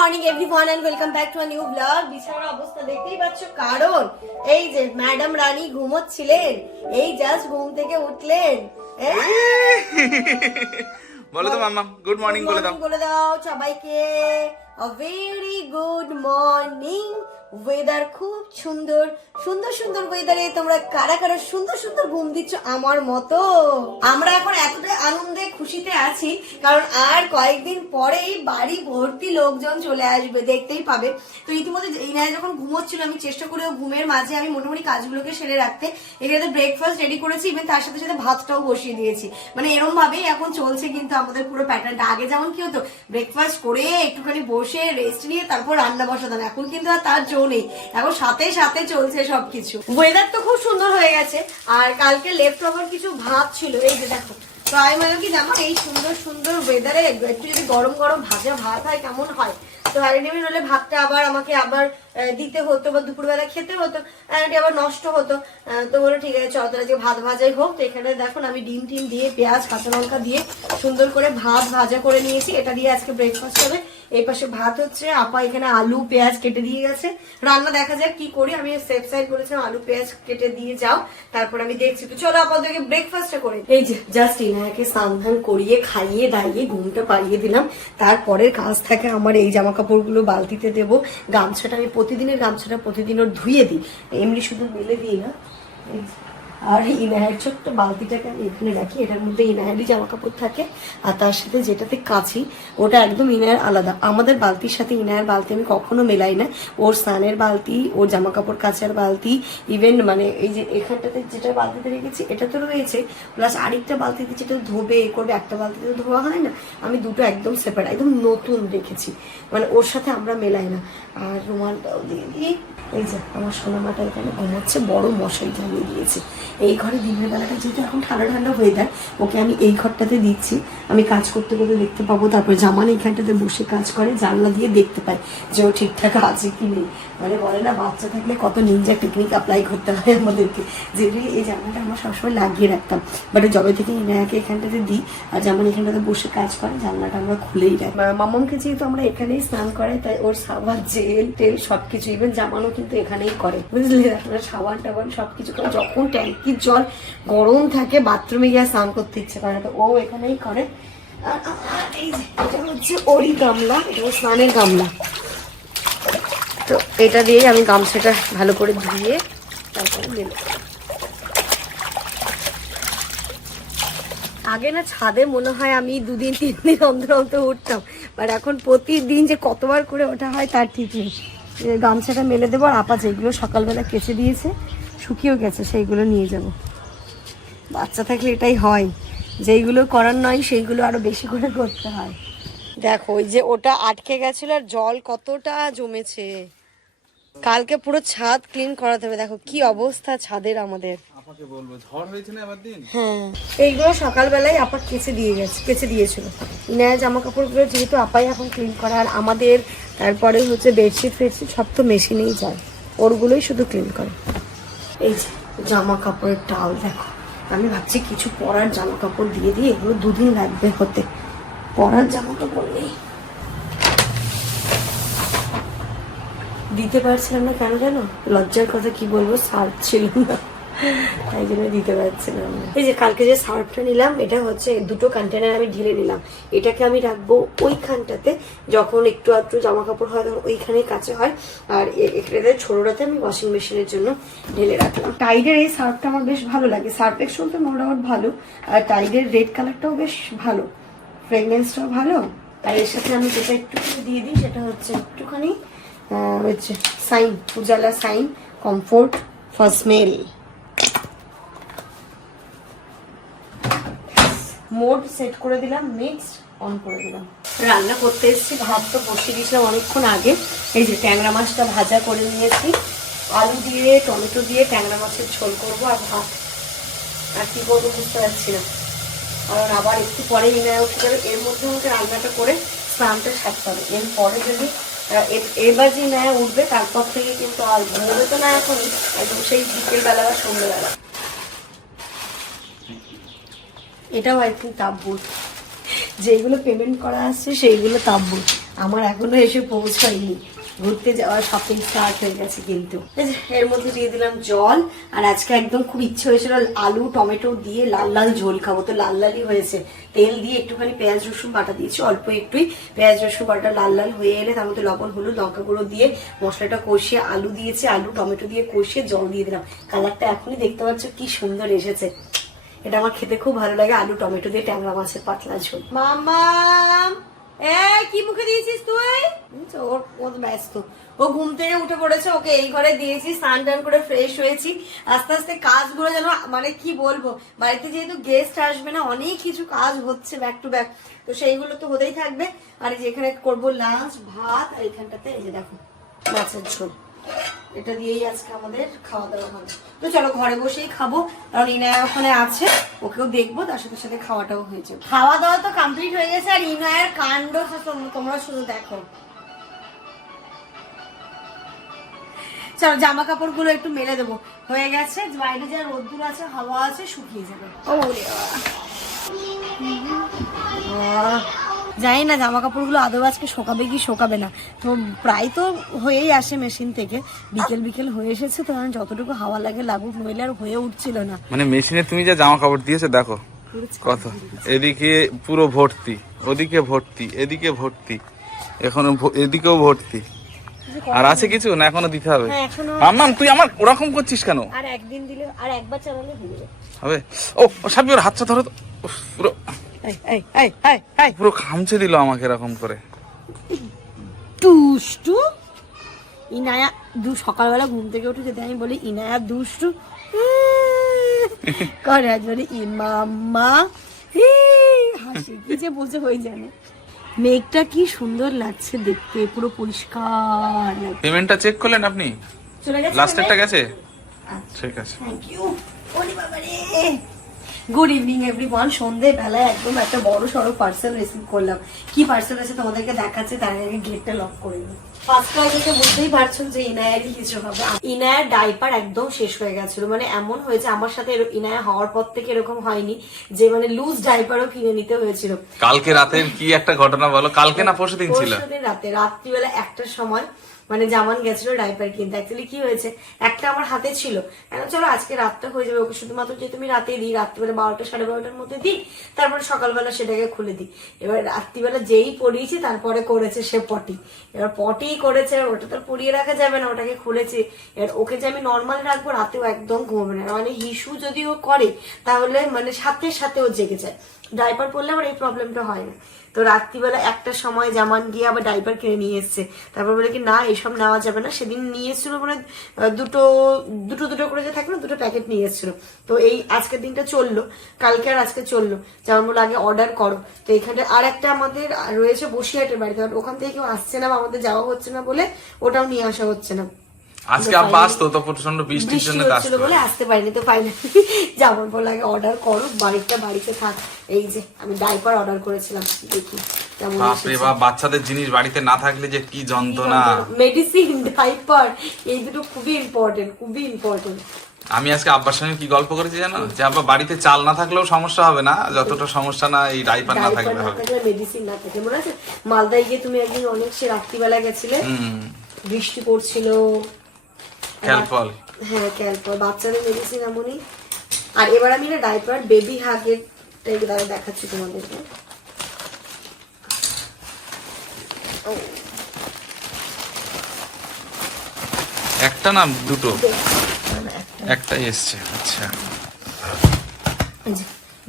Morning everyone and welcome back to a new blog. বিছানার অবস্থা দেখতেই পাচ্ছ, কারণ এই যে ম্যাডাম রানী ঘুমোচ্ছিলেন, এই জাস্ট ঘুম থেকে উঠলেন। বলো তো মাম্মা, গুড মর্নিং বলে দাও সবাইকে। A very good morning. Weather খুব সুন্দর সুন্দর সুন্দর ওয়েদারে তোমরা কারা কারা সুন্দর সুন্দর ঘুম দিচ্ছ আমার মতো। আমরা এখন এতটা আনন্দে খুশিতে আছি কারণ আর কয়েকদিন পরেই বাড়ি ভর্তি লোকজন চলে আসবে, দেখতেই পাবে। তো ইতিমধ্যে ইনায়া যখন ঘুমোচ্ছিল আমি চেষ্টা করি ঘুমের মাঝে আমি মোটামুটি কাজগুলোকে সেরে রাখতে। এখানে ব্রেকফাস্ট রেডি করেছি, ইভেন তার সাথে সাথে ভাতটাও বসিয়ে দিয়েছি। মানে এরকম ভাবেই এখন চলছে কিন্তু আমাদের পুরো প্যাটার্নটা। আগে যেমন কি হতো, ব্রেকফাস্ট করে একটুখানি বসে রেস্ট নিয়ে তারপর রান্না বসাতাম, এখন কিন্তু আর তার জো নেই, এখন সাথে সাথে চলছে সবকিছু। ওয়েদার তো খুব সুন্দর হয়ে গেছে। আর কালকে লেফট ওভার কিছু ভাত ছিল, এই যে দেখো। তো আমি মনে কি জানো, এই সুন্দর সুন্দর ওয়েদারে একটু যদি গরম গরম ভাজা ভাত হয় কেমন হয়। তো আরেকদিন হলে ভাতটা আবার আমাকে আবার দিতে হতো বা দুপুরবেলা খেতে হতো, আবার নষ্ট হতো। তো বলে ঠিক আছে চল তাহলে ভাত ভাজাই হোক। তো এখানে দেখুন আমি ডিম টিম দিয়ে পেঁয়াজ কাঁচা লঙ্কা দিয়ে সুন্দর করে ভাত ভাজা করে নিয়েছি, এটা দিয়ে আজকে ব্রেকফাস্ট হবে। এই পাশে ভাত হচ্ছে, আপা এখানে আলু পেঁয়াজ কেটে দিয়ে গেছে। রান্না দেখা যাক কি করি, আমি সেফ সাইড করেছিলাম আলু পেঁয়াজ কেটে দিয়ে যাও, তারপর আমি দেখছি। তো চলো আপাতত ব্রেকফাস্টটা করে। এই যে জাস্ট ইনায়াকে স্নান ধান করিয়ে খাইয়ে দাইয়ে ঘুমটা পাড়িয়ে দিলাম। তারপরের কাজ থাকে আমার এই জামা কাপড়গুলো বালতিতে দেবো। গামছাটা আমি প্রতিদিনের গামছাটা প্রতিদিন ওর ধুয়ে দিই, এমনি শুধু মেলে দিই না। আর ইনায়ের ছোট্ট বালতিটাকে আমি এখানে রাখি, এটার মধ্যে ইনায়েরই জামা কাপড় থাকে। আর তার সাথে যেটাতে কাচি ওটা একদম ইনায়ের আলাদা। আমাদের বালতির সাথে ইনায়ের বালতি আমি কখনো মেলাই না। ওর স্নানের বালতি, ওর জামা কাপড় কাচার বালতি, ইভেন মানে এই যে এখানটাতে যেটা বালতিতে রেখেছি এটা তো রয়েছে, প্লাস আরেকটা বালতিতে যেটা ধোবে এ করবে, একটা বালতিতে ধোয়া হয় না, আমি দুটো একদম সেপারেট একদম নতুন রেখেছি, মানে ওর সাথে আমরা মেলাই না। আর রুমালটাও দিয়ে দিই। এই যে আমার সোনামাটা এখানে ঘুমোচ্ছে, বড় মশাই জ্বালিয়ে দিয়েছে। এই ঘরে দিনের বেলাটা যেহেতু এখন ঠান্ডা ঠান্ডা ওয়েদার, ওকে আমি এই ঘরটাতে দিচ্ছি। আমি কাজ করতে করতে দেখতে পাবো, তারপরে জামান এইখানটাতে বসে কাজ করে, জানলা দিয়ে দেখতে পাই যে ও ঠিকঠাক আছে কি নেই। মানে বলে না বাচ্চা থাকলে কত নিনজা টেকনিক অ্যাপ্লাই করতে হয় আমাদেরকে, যে এই জানলাটা আমরা সবসময় লাগিয়ে রাখতাম, বাট জবে থেকে ইনায়াকে এখানটাতে দিই আর জামান এখানটাতে বসে কাজ করে, জানলাটা আমরা খুলেই রাখি। মামামকে যেহেতু আমরা এখানেই স্নান করে, তাই ওর সাবান জেল টেল সবকিছু, ইভেন জামানও কিন্তু এখানেই করে, বুঝলি? আপনারা সাবান টাবান সবকিছু করে। যখন ট্যাঙ্কির জল গরম থাকে বাথরুমে গিয়ে স্নান করতে ইচ্ছে করে না, তো ও এখানেই করে। আর এই যে এটা হচ্ছে ওরই গামলা, এটা স্নানের গামলা। তো এটা দিয়ে আমি গামছাটা ভালো করে ধুয়ে তারপরে মেলে। আগে না ছাদে মনে হয় আমি 2 দিন 3 দিন অন্তর অন্তর উঠতাম, বাট এখন প্রতিদিন যে কতবার করে ওঠা হয় তার ঠিক নেই। গামছাটা মেলে দেবো, আর আপা যেগুলো সকালবেলা কেচে দিয়েছে শুকিয়েও গেছে সেইগুলো নিয়ে যাব। বাচ্চা থাকলে এটাই হয়, যেইগুলো করার নয় সেইগুলো আরো বেশি করে করতে হয়। দেখো ওই যে ওটা আটকে গেছিল আর জল কতটা জমেছে। কালকে পুরো ছাদ ক্লিন করাতে হবে। দেখো কি অবস্থা ছাদের আমাদের। হ্যাঁ, এইগুলো সকালবেলায় আপা কেচে দিয়েছিল। ইনায়া জামা কাপড়গুলো যেহেতু আপাই এখন ক্লিন করা, আর আমাদের তারপরে হচ্ছে বেডশিট ফেডশিট সব তো মেশিনেই যায়, ওরগুলোই শুধু ক্লিন করে। এই যে জামা কাপড়ের টাল দেখো, আমি ভাবছি কিছু পরার জামা কাপড় দিয়ে দিয়ে, এগুলো 2 দিন লাগবে হতে। পরার জামা কাপড় নেই, দিতে পারছিলাম না কেন জানো, লজ্জার কথা কি বলবো, সার্ফ ছিল না, তাই জন্য দিতে পারছিলাম না। এই যে কালকে যে সার্ফটা নিলাম, এটা হচ্ছে 2টো কন্টেনার আমি ঢেলে নিলাম। এটাকে আমি রাখবো ওইখানটাতে, যখন একটু আধটু জামা কাপড় হয় তখন ওইখানেই কাচা হয়। আর এখানে ছোটটাতে আমি ওয়াশিং মেশিনের জন্য ঢেলে রাখলাম। টাইডের এই সার্ফটা আমার বেশ ভালো লাগে, সার্ফ এক্সেল তো মোটামুটি ভালো, আর টাইডের রেড কালারটাও বেশ ভালো, ফ্রেগনেন্সটাও ভালো। আর এর সাথে আমি যেটা একটুখানি দিয়ে দিই সেটা হচ্ছে একটুখানি হচ্ছে shine, Ujala shine comfort for smell. Mode set করে দিলাম, মিক্সড অন করে দিলাম। রান্না করতে এসেছি, ভাত তো বসিয়ে দিয়েছিলাম অনেকক্ষণ আগে। এই যে ট্যাংরা মাছটা ভাজা করে নিয়েছি, আলু দিয়ে টমেটো দিয়ে ট্যাংরা মাছের ঝোল করবো, আর ভাত। আর কি করবো বুঝতে পারছি না, কারণ আবার একটু পরে ইনায়া উঠে যাবে, এর মধ্যে আমাকে রান্নাটা করে স্নানটা সারতে হবে। এরপরে যদি এবার যে ইনায়া উঠবে তারপর থেকে কিন্তু আর ঘুমোবে তো না এখন, একদম সেই বিকেলবেলা বা সন্ধ্যেবেলা। এটাও আই থিঙ্ক তাপবোর্ড, যেইগুলো পেমেন্ট করা আসছে সেইগুলো তাপবোর্ড। আমার এখনো এসে পৌঁছায়নি। ঘুরতে যাওয়ার শপিং স্টার্ট হয়ে গেছে কিন্তু। এই যে এর মধ্যে দিয়ে দিলাম জল। আর আজকে একদম খুব ইচ্ছে হয়েছিল আলু টমেটো দিয়ে লাল লাল ঝোল খাবো, তো লাল লালই হয়েছে। তেল দিয়ে একটুখানি পেঁয়াজ রসুন বাটা দিয়েছি, অল্প একটুই। পেঁয়াজ রসুন বাটা লাল লাল হয়ে এলে তার মধ্যে লবণ হলুদ লঙ্কা গুঁড়ো দিয়ে মশলাটা কষিয়ে আলু দিয়েছি, আলু টমেটো দিয়ে কষিয়ে জল দিয়ে দিলাম। কালারটা এখনই দেখতে পাচ্ছ কি সুন্দর এসেছে। এটা আমার খেতে খুব ভালো লাগে, আলু টমেটো দিয়ে ট্যাংরা মাছের পাতলা ঝোল। মামা কি মুখে দিয়েছিস তুই? ও ব্যস্ত, ও ঘুম থেকে উঠে পড়েছে, ওকে এই ঘরে দিয়েছি, স্নান টান করে ফ্রেশ হয়েছি। আস্তে আস্তে কাজগুলো যেন মানে কি বলবো, বাড়িতে যেহেতু গেস্ট আসবে না, অনেক কিছু কাজ হচ্ছে ব্যাক টু ব্যাক, তো সেইগুলো তো হতেই থাকবে। আর যেখানে করবো লাঞ্চ ভাত, আর এখানটাতে এই যে দেখো মাছের ঝোল, এটা দিয়েই আজকে আমাদের খাওয়া দাওয়া হবে। তো চলো ঘরে বসেই খাবো, কারণ ইনায়া ওখানে আছে, ওকেও দেখবো, তার সাথে সাথে খাওয়াটাও হয়েছে। খাওয়া দাওয়া তো কমপ্লিট হয়ে গেছে, আর ইনায়ার কাণ্ড তোমরা শুধু দেখো। চলো জামা কাপড় গুলো একটু মেলে দেবো, হয়ে গেছে। বাইরে যা রোদ্দুর আছে হাওয়া আছে, শুকিয়ে যাবে। জানি না জামা কাপড়গুলো আদৌ আজকে শোকাবে কি শোকাবে না, তো প্রায় তো হয়েই আসে মেশিন থেকে, বিকেল বিকেল হয়ে এসেছে, তো যতটুকু হাওয়া লাগে লাগুক, নইলে আর হয়ে উঠছিল না। মানে মেশিনে তুমি যা জামা কাপড় দিয়েছো দেখো কত, এদিকে পুরো ভর্তি, ওদিকে ভর্তি, এদিকে ভর্তি, এখনো এদিকেও ভর্তি। আর আছে কিছু না এখনো দিতে হবে? মাম্মাম তুই আমার ওরকম করছিস কেন? আর একদিন দিলে আর একবার চালালে হয়ে হবে। ও সাবি ওর হাতটা ধরো তো, পুরো পুরো খামচে দিল আমাকে এরকম করে। দুষ্টু ইনায়া, সকালবেলা ঘুম থেকে উঠে যদি আমি বলি ইনায়া দুষ্টু করে, আজ বলি ইমাম্মা, হাসি কি যে বলছে হয়ে জানে। মেঘটা কি সুন্দর লাগছে দেখতে, পুরো পরিষ্কার লাগছে। পেমেন্টটা চেক করলেন আপনি? চলে গেছে, লাস্টেরটা গেছে? ঠিক আছে, থ্যাংক ইউ। ওরে বাবা রে, গুড ইভিনিং এভরিওয়ান। সন্ধ্যেবেলায় একদম একটা বড় সড়ো পার্সেল রিসিভ করলাম। কি পার্সেল আছে তোমাদেরকে দেখাচ্ছে, তার আগে গেটটা লক করে দিই। ফার্স্ট টাইমে বুঝতেই পারছো যে ইনায়ারই কিছু হবে। ইনায়ার ডাইপার একদম শেষ হয়ে গেছিল, মানে এমন হয়েছে আমার সাথে, ইনায়া হওয়ার পর থেকে এরকম হয়নি যে মানে লুজ ডাইপারও কিনে নিতে হয়েছিল। কালকে রাতে কি একটা ঘটনা বলো, কালকে না পরশুদিন ছিল, পরশুদিন রাতে রাত্রিবেলা 1টার সময় মানে জামান গেছিল ডাইপার কিনতে। অ্যাকচুয়ালি কি হয়েছে, একটা আমার হাতে ছিল, চলো আজকে রাতটা হয়ে যাবে, ওকে শুধুমাত্র যে তুমি রাতে দিই, রাত্রিবেলা 12টা সাড়ে 12টার মধ্যে দিই, তারপরে সকালবেলা সেটাকে খুলে দিই। এবার রাত্রিবেলা যেই পরিয়েছি তারপরে করেছে সে পটি, এবার পটি করেছে, ওটা তো পরিয়ে রাখা যাবে না, ওটাকে খুলেছে। এবার ওকে যে আমি নর্মাল রাখবো, রাতেও একদম ঘুমাবে না, মানে হিসু যদি ও করে তাহলে মানে সাথে সাথে ও জেগে যায়। ডাইপার পরলে আবার এই প্রবলেমটা হয় না। তো রাত্রিবেলা 1টার সময় জামান গিয়ে আবার ডাইপার কিনে নিয়ে এসছে, তারপর বলে কি না এসব নেওয়া যাবে না। সেদিন নিয়ে এসেছিল মানে দুটো করে যে থাকে না, 2টো প্যাকেট নিয়ে এসেছিল। তো এই আজকের দিনটা চললো, কালকে আর আজকে চললো। যেমন বলে আগে অর্ডার করো, তো এখানে আর একটা আমাদের রয়েছে বসিরহাটের বাড়িতে, ওখান থেকে কেউ আসছে না বা আমাদের যাওয়া হচ্ছে না বলে ওটাও নিয়ে আসা হচ্ছে না। আজকে আব্বা আসতো তো প্রচন্ড বৃষ্টির জন্য আসতে বলে আসতে পারিনি, তো ফাইনালি যেমন বলে আগে অর্ডার করো, বাড়িতে থাক। এই যে আমি ডাইপার অর্ডার করেছিলাম, দেখি কেমন। বাপরে বাপ, বাচ্চাদের জিনিস বাড়িতে না থাকলে যে কি যন্ত্রণা। মেডিসিন, ডাইপার, এই দুটো খুবই ইম্পর্টেন্ট। আমি আজকে আব্বার সঙ্গে কি গল্প করেছি জানো, যে আব্বা বাড়িতে চাল না থাকলেও সমস্যা হবে না, যতটা সমস্যা না এই ডাইপার না থাকলে হবে, মেডিসিন না থাকলে। মনে আছে মালদায় গিয়ে তুমি একদিন অনেক সে রাত্রিবেলা গেছিলে, বৃষ্টি পড়ছিল, ক্যালপল, হ্যাঁ ক্যালপল, বাচ্চাদের মেডিসিন এমনই। আর এবার আমি না ডাইপার বেবি হাগের দেখাচ্ছি তোমাদেরকে। একটা না দুটো, একটাই এসছে। আচ্ছা,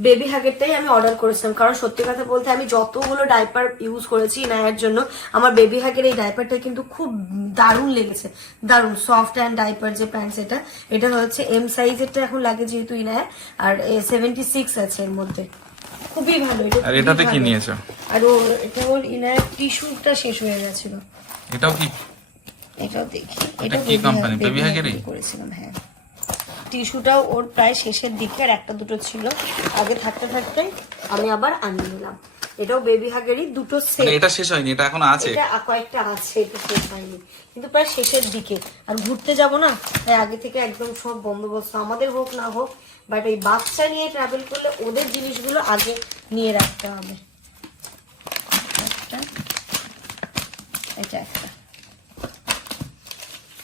বেবি হাগেরটাই আমি অর্ডার করেছিলাম, কারণ সত্যি কথা বলতে আমি যতগুলো ডাইপার ইউজ করেছি ইনায়ার জন্য, আমার বেবি হাগের এই ডাইপারটা কিন্তু খুব দারুণ লেগেছে, দারুণ সফট অ্যান্ড ডাইপার যে প্যান্টস, এটা হচ্ছে এম সাইজেরটা এখন লাগে যেহেতু ইনায়ার, আর 76 আছে এর মধ্যে, খুবই ভালো। আর এটাতে কি নিয়েছো? আর এটা ওর ইনায়ার টিস্যুটা শেষ হয়ে গেছিল। এটাও কি? এটাও দেখি, এটা কি কোম্পানি? বেবি হাগেরই করেছিলাম, হ্যাঁ। টিস্যুটাও ওর প্রায় শেষের দিকে, আর একটা দুটো ছিল, আগে থাকতে আমি আবার আনিয়ে নিলাম। এটাও বেবি হাগেরই, দুটো সেট। এটা শেষ হয়নি, এটা এখন আছে, এটা কয়েকটা আছে, এটা শেষ হয়নি, কিন্তু প্রায় শেষের দিকে। আর ঘুরতে যাব না, তাই আগে থেকে একদম সব বন্দোবস্ত, আমাদের হোক না হোক, বাট এই বাচ্চা নিয়ে ট্রাভেল করলে ওদের জিনিসগুলো আগে নিয়ে রাখতে হবে। এটা একটা,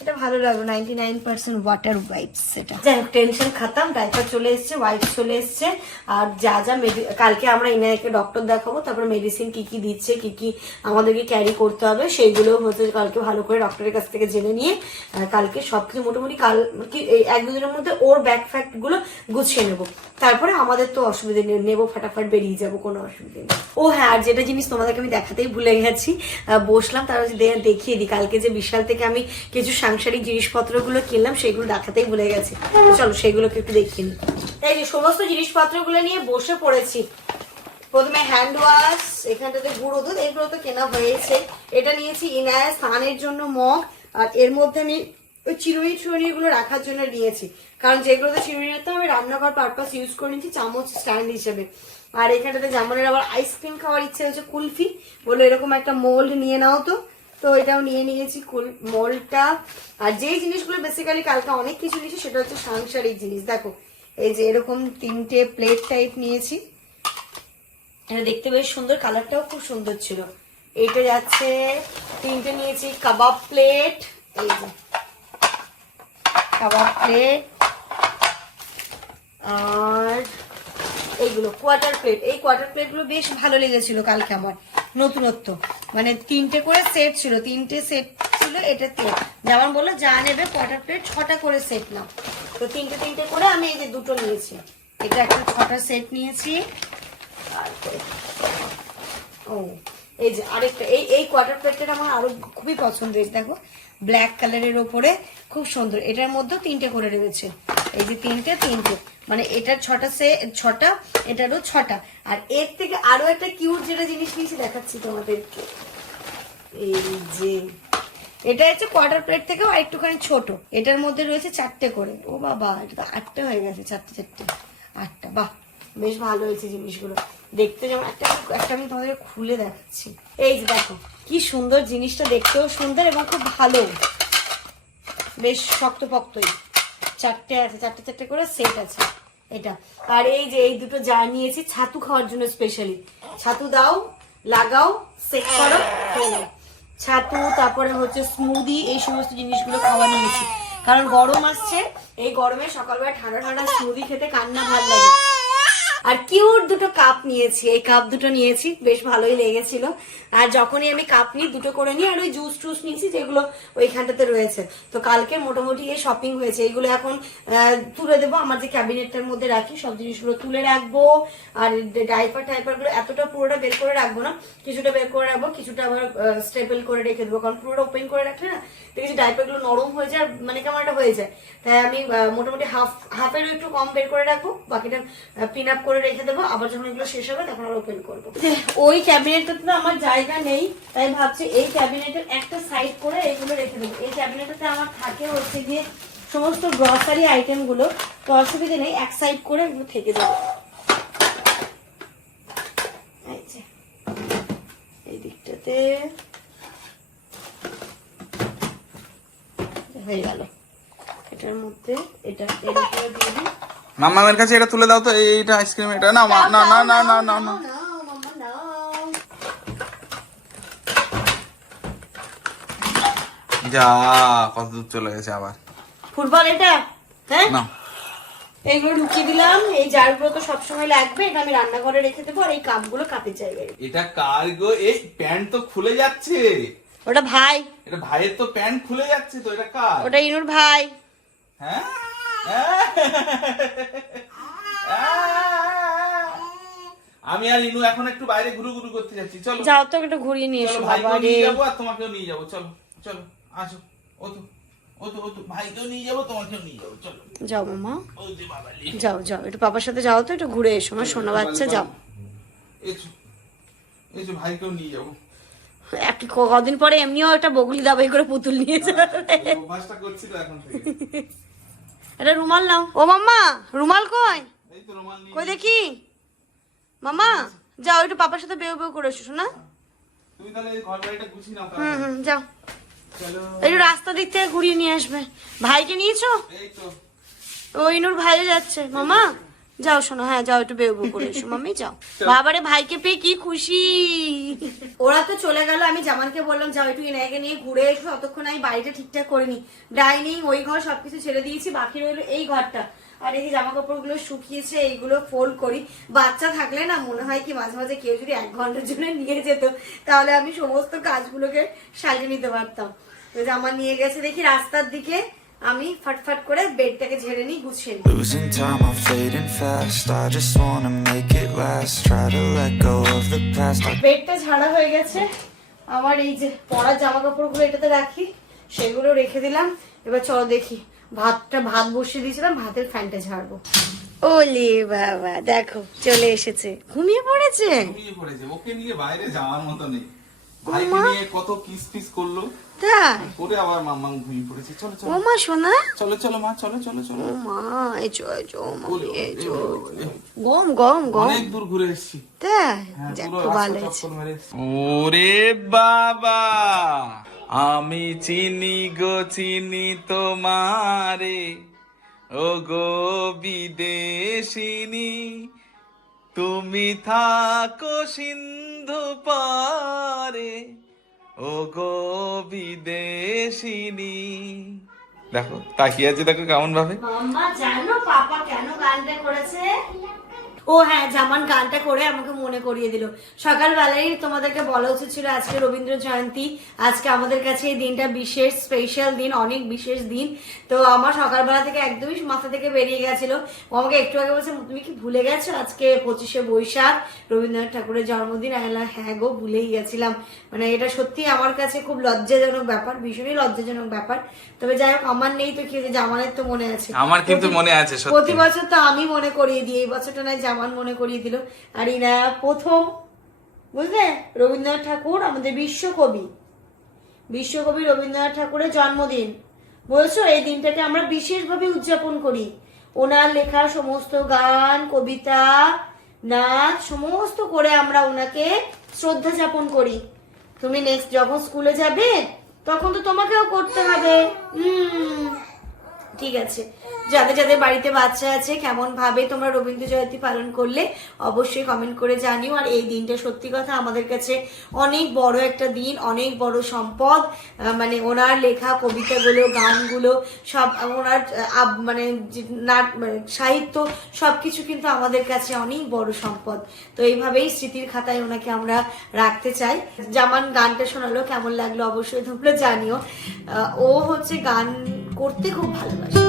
এটা ভালো লাগলো, 99% ওয়াটার ওয়াইপস। এটা যাই হোক, টেনশন খাতাম, ডাইপার চলে এসছে, ওয়াইপস চলে এসছে। আর যা যা কালকে আমরা ইনায়াকে ডক্টর দেখাবো, তারপর মেডিসিন কি কি দিচ্ছে, কি কি আমাদেরকে ক্যারি করতে হবে, সেইগুলো হচ্ছে কালকে ভালো করে ডক্টরের কাছ থেকে জেনে নিয়ে কালকে সবকিছু মোটামুটি কাল কি এক দুদিনের মধ্যে ওর ব্যাগ ফ্যাক্ট গুলো গুছিয়ে নেবো। তারপরে আমাদের তো অসুবিধা নেই, নেবো ফাটাফাট বেরিয়ে যাবো, কোনো অসুবিধা নেই। ও হ্যাঁ, আর যেটা জিনিস তোমাদেরকে আমি দেখাতেই ভুলে গেছি, বসলাম তার দেখিয়ে দিই, কালকে যে বিশাল থেকে আমি কিছু সাংসারিক জিনিসপত্রগুলো কিনলাম সেগুলো দেখাতেই ভুলে গেছি। চলো সেগুলোকে একটু দেখিয়ে নিই। এই যে সমস্ত জিনিসপত্রগুলো নিয়ে বসে পড়েছি। প্রথমে হ্যান্ড ওয়াশ, এখানটাতে গুঁড়ো দুধ, এগুলো তো কেনা হয়েছে। এটা নিয়েছি ইনায়া স্নানের জন্য মগ, আর এর মধ্যে আমি ওই চিরুনি গুলো রাখার জন্য নিয়েছি, কারণ যেগুলোতে চিরুনি তো আমি রান্নাঘর পারপাস ইউজ করে নিচ্ছি চামচ স্ট্যান্ড হিসেবে। আর এখানটাতে জামানের আবার আইসক্রিম খাওয়ার ইচ্ছে হচ্ছে, কুলফি বললো এরকম একটা মোল্ড নিয়ে নাও, তো এটাও নিয়ে নিয়েছি মোল্ডটা। আর যেই জিনিসগুলো বেসিক্যালি কালকে অনেক কিছু নিয়েছি সেটা হচ্ছে সাংসারিক জিনিস। দেখো এই যে এরকম 3টে প্লেট টাইপ নিয়েছি, এটা দেখতে বেশ সুন্দর, কালারটাও খুব সুন্দর ছিল। এইটা যাচ্ছে 3টে নিয়েছি কাবাব প্লেট, এই যে কাবাব প্লেট। আর এইগুলো কোয়ার্টার প্লেট, এই কোয়ার্টার প্লেট গুলো বেশ ভালো লেগেছিল কালকে আমার, নতুনত্ব, মানে 3টে করে সেট ছিল, 3টে সেট ছিল এটাতে। যেমন বললো যা নেবে কোয়ার্টার প্লেট 6টা করে সেট নাও, তো 3টে করে আমি এই যে 2টো নিয়েছি, এটা একটা 6টা সেট নিয়েছি। তারপরে ও এই যে আরেকটা, এই কোয়ার্টার প্লেটটা আমার আরো খুবই পছন্দ হয়েছে, দেখো ব্ল্যাক কালারের ওপরে খুব সুন্দর, এটার মধ্যেও 3টে করে রয়েছে, এই যে 3টে মানে এটার 6টা এটারও 6টা। আর এর থেকে আরো একটা কিউট যেটা জিনিস নিয়েছি দেখাচ্ছি তোমাদেরকে, এই যে এটা হচ্ছে কোয়ার্টার প্লেট থেকেও একটুখানি ছোট, এটার মধ্যে রয়েছে 4টে করে। ও বাবা, এটা তো 8টে হয়ে গেছে, 4টে 8টা। বাহ, বেশ ভালো হয়েছে জিনিসগুলো দেখতে, যেমন একটা আমি তোমাদের খুলে দেখাচ্ছি। এই যে দেখো কি সুন্দর জিনিসটা, দেখতেও সুন্দর এবং খুব ভালো, বেশ শক্তপোক্তই। 4টে আছে, 4টে করে সেট আছে এটা। আর এই যে এই দুটো জার নিয়েছি ছাতু খাওয়ার জন্য, স্পেশালি ছাতু দাও, লাগাও, সেট করো, খেয়ে ছাতু। তারপরে হচ্ছে স্মুদি, এই সমস্ত জিনিসগুলো খাওয়া নিয়েছি, কারণ গরম আসছে, এই গরমে সকালবেলা ঠান্ডা ঠান্ডা স্মুদি খেতে কান্না ভালো লাগে। আর কিউট দুটো কাপ নিয়েছি, এই কাপ দুটো নিয়েছি, বেশ ভালোই লেগেছিল। আর যখনই আমি কাপ নিই 2টো করে নিই, আর ওই জুস টুস নিয়েছি যেগুলো ওইখানটাতে রয়েছে। তো কালকে মোটামুটি এই শপিং হয়েছে, এগুলো এখন তুলে দেবো, আমার যে ক্যাবিনেটটার মধ্যে রাখি সব জিনিসগুলো তুলে রাখবো। আর ডাইপার গুলো এতটা পুরোটা বের করে রাখবো না, কিছুটা বের করে রাখবো, কিছুটা আবার স্টেপল করে রেখে দেবো, কারণ পুরোটা ওপেন করে রাখলে না দেখেছি ডাইপার গুলো নরম হয়ে যায়, মানে কেমন একটা হয়ে যায়। তাই আমি মোটামুটি হাফেরও একটু কম বের করে রাখবো, বাকিটা পিন আপ করে রেখে দেবো, আবার যখন এগুলো শেষ হবে তখন আবার ওপেন করবো। ওই ক্যাবিনেটটাতে তো আমার জায়গা নেই, তাই ভাবছি এই ক্যাবিনেটের একটা সাইড করে এগুলো রেখে দেবো। এই ক্যাবিনেটটাতে আমার থাকে হচ্ছে গিয়ে সমস্ত গ্রসারি আইটেম গুলো, তো অসুবিধা নেই, এক সাইড করে এগুলো থেকে যাবে। এই দিকটাতে হয়ে গেল, এটার মধ্যে এটা এর উপরে দিয়ে দিই। মামামের কাছে এটা তুলে দাও তো, এইটা আইসক্রিম, এটা না না না না না না না, যা কত দূর চলে গেছে আবার ফুটবল এটা। হ্যাঁ না, এইগুলো ঢুকিয়ে দিলাম, এই জারগুলো তো সবসময় লাগবে, এটা আমি রান্নাঘরে রেখে দেবো। আর এই কাপগুলো কাপের জায়গায়। এটা কার গো? এই প্যান্ট তো খুলে যাচ্ছে। ওটা ভাই, এটা ভাইয়ের তো প্যান্ট খুলে যাচ্ছে, তো এটা কার? ওটা ইনুর ভাই। হ্যাঁ, আমি আর ইনু এখন একটু বাইরে ঘুরু করতে যাচ্ছি, চলো যাও তো একটু ঘুরিয়ে নিয়ে এসো। ভাইকেও নিয়ে যাবো আর তোমাকেও নিয়ে যাবো, চলো চলো আসো, ও তো ভাইকেও নিয়ে যাবো, তোমাকেও নিয়ে যাবো, চলো যাও মামা, যাও একটু পাপার সাথে যাও তো, একটু ঘুরে এসো, আমার সোনা বাচ্চা, যাও এসো ভাইকেও নিয়ে যাবো। কদিন পরে এমনিও একটা বগলি দাবাই করে পুতুল নিয়ে যাবে, অভ্যাসটা করছি তো এখন থেকে। এটা রুমাল নাও। ও মাম্মা, রুমাল কই? এই তো রুমাল নিয়ে কই দেখি। মামা যাও একটু পাপার সাথে বেউ বেউ করে এসো শোনা। তুমি তাহলে এই ঘর বাড়িটা গুছিয়ে নাও। যাও, চলো একটু রাস্তা দিক থেকে ঘুরিয়ে নিয়ে আসবে। ভাইকে নিয়েছো? এই তো ও ইনুর ভাইও যাচ্ছে। মামা যাও শোনো, হ্যাঁ যাও একটু বেউ করে এসো মাম্মি, যাও। বাবারে ভাইকে পেয়ে কি খুশি। ওরা তো চলে গেল, আমি জামানকে বললাম যাও একটু ইনায়াকে নিয়ে ঘুরে এসো, ততক্ষণ আমি বাড়িটা ঠিকঠাক করে নি। ডাইনিং ওই ঘর সবকিছু ছেড়ে দিয়েছি, বাকি রইলো এই ঘরটা। আর এই যে জামা কাপড় গুলো শুকিয়েছে, এইগুলো ফোল্ড করি। বাচ্চা থাকলে না মনে হয় কি মাঝে মাঝে কেউ যদি 1 ঘন্টার জন্য নিয়ে যেত, তাহলে আমি সমস্ত কাজগুলোকে সাজিয়ে নিতে পারতাম। তো জামা নিয়ে গেছে দেখি রাস্তার দিকে, আমি ফটফট করে বেডটাকে ঝেড়ে নিই, গুছিয়ে নিই। Losing time, I'm fading fast. I just wanna make it last. Try to let go of the past. বেডটা ঝাড়া হয়ে গেছে আমার। এই যে পরা জামা কাপড়গুলো এটাতে রাখি, সেগুলো রেখে দিলাম। এবার চলো দেখি, ভাত বসিয়ে দিয়েছিলাম, ভাতের ফ্যানটা ঝাড়বো। ওলে বাবা দেখো চলে এসেছে, ঘুমিয়ে পড়েছে। ওকে নিয়ে বাইরে যাওয়ার মতো নেই, ভাইকে নিয়ে কত কিস পিস করলো, তাই করে আবার মাম্মা ঘুমিয়ে পড়েছে। চলো চলো ও মা সোনা, চলো চলো মা, চলো চলো চলো। ও মা এজো এজো মামি এজো, গম গম গম, অনেক দূর ঘুরে এসেছি। তাই হ্যাঁ, যাক পুরো খুব ভালো রাস্তা হয়েছে। চক্কর মেরে এসেছি। ওরে বাবা আমি চিনি গো চিনি তোমারে, ও গো বিদেশিনী, তুমি থাকো সিন্ধু পারে, ও গো বিদেশিনী। দেখো তাকিয়ে আছে, দেখো কেমন ভাবে। মাম্মা জানো পাপা কেন গানটা করেছে? ও হ্যাঁ, জামান গানটা করে আমাকে মনে করিয়ে দিল। সকালবেলায় তোমাদেরকে বলা উচিত ছিল আজকে রবীন্দ্র জয়ন্তী, আজকে আমাদের কাছে এই দিনটা বিশেষ স্পেশাল দিন, অনেক বিশেষ দিন। তো আমার সকালবেলা থেকে একদমই মাথা থেকে বেরিয়ে গেছিল। ও আমাকে একটু আগে বলছে তুমি কি ভুলে গেছো আজকে 25শে বৈশাখ রবীন্দ্রনাথ ঠাকুরের জন্মদিন? হ্যাঁ গো ভুলেই গেছিলাম। মানে এটা সত্যি আমার কাছে খুব লজ্জাজনক ব্যাপার, ভীষণই লজ্জাজনক ব্যাপার। তবে যাই হোক আমার নেই তো কি হয়েছে, জামানের তো মনে আছে। আমার কিন্তু মনে আছে সত্যি। প্রতি বছর তো আমি মনে করিয়ে দিই, এই বছরটা নয় জামান মনে করিয়ে দিল। আর ইনা প্রথম বুঝলে, রবীন্দ্রনাথ ঠাকুর আমাদের বিশ্বকবি রবীন্দ্রনাথ ঠাকুরের জন্মদিন, বলছো এই দিনটাকে আমরা বিশেষভাবে উদযাপন করি। ওনার লেখা সমস্ত গান, কবিতা, নাচ সমস্ত করে আমরা ওনাকে শ্রদ্ধা যাপন করি। তুমি নেক্সট যখন স্কুলে যাবে তখন তো তোমাকেও করতে হবে। ঠিক আছে, যাদের যাদের বাড়িতে বাচ্চা আছে কেমন ভাবে তোমরা রবীন্দ্র জয়ন্তী পালন করলে অবশ্যই কমেন্ট করে জানিও। আর এই দিনটা সত্যি কথা আমাদের কাছে অনেক বড় একটা দিন, অনেক বড় সম্পদ। মানে ওনার লেখা কবিতাগুলো, গানগুলো সব, ওনার মানে সাহিত্য সবকিছু কিন্তু আমাদের কাছে অনেক বড় সম্পদ। তো এইভাবেই স্মৃতির খাতায় ওনাকে আমরা রাখতে চাই। জামান গানটা শোনালো, কেমন লাগলো অবশ্যই তোমরা জানিও। ও হচ্ছে গান করতে খুব ভালোবাসে।